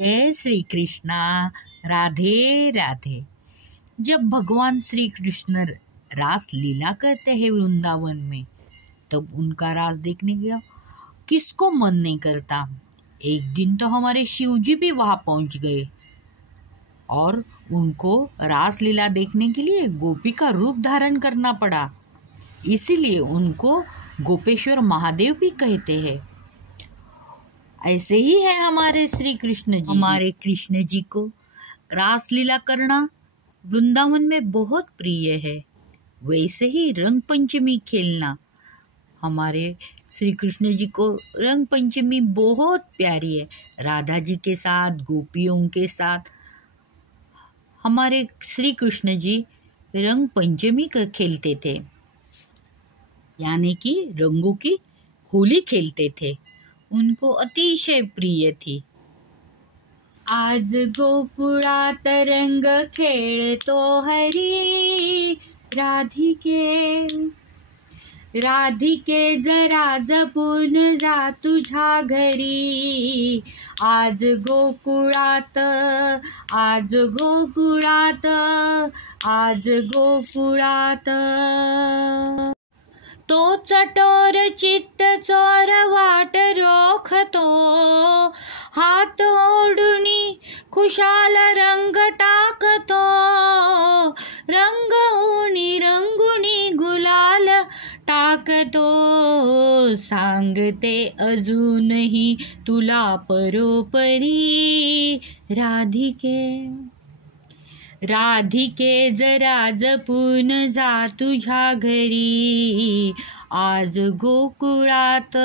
जय श्री कृष्णा। राधे राधे। जब भगवान श्री कृष्ण रास लीला करते हैं वृंदावन में, तब उनका रास देखने का किसको मन नहीं करता। एक दिन तो हमारे शिव जी भी वहां पहुंच गए और उनको रास लीला देखने के लिए गोपी का रूप धारण करना पड़ा। इसीलिए उनको गोपेश्वर महादेव भी कहते हैं। ऐसे ही है हमारे श्री कृष्ण जी। हमारे कृष्ण जी को रासलीला करना वृंदावन में बहुत प्रिय है। वैसे ही रंग पंचमी खेलना हमारे श्री कृष्ण जी को रंग पंचमी बहुत प्यारी है। राधा जी के साथ, गोपियों के साथ हमारे श्री कृष्ण जी रंग पंचमी खेलते थे, यानी कि रंगों की होली खेलते थे। उनको अतिशय प्रिय थी। आज गोकुळात रंग खेळतो हरी, राधिके जरा जपून जा तुझ्या घरी। आज गोकुळात तो चटोर चित्त चोर वाट रोखतो, हात ओढुनी खुशाल रंग टाकतो। रंगुनी गुलाल टाकतो, सांगते अजूनही तुला परोपरी। राधिके जरा जपून जा तुझ्या घरी। आज गोकुळात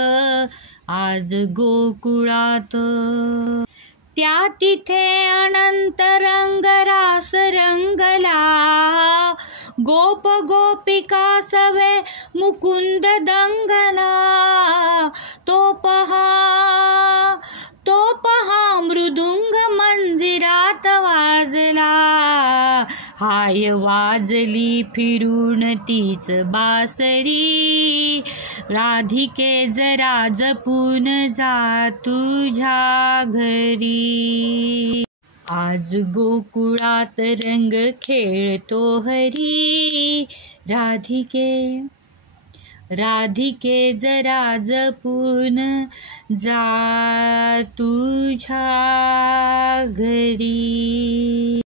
त्या तिथे अनंत रंग रास रंगला। गोप गोपिका सवे मुकुंद दंगला। तो पहा मृदुंग मंजिरात वाजला। हाय वाजली फिरून तीच बासरी। राधिके जरा जपून जा तुझ्या घरी। आज गोकुळात रंग खेळतो हरी, राधिके जरा जपून जा तुझ्या घरी।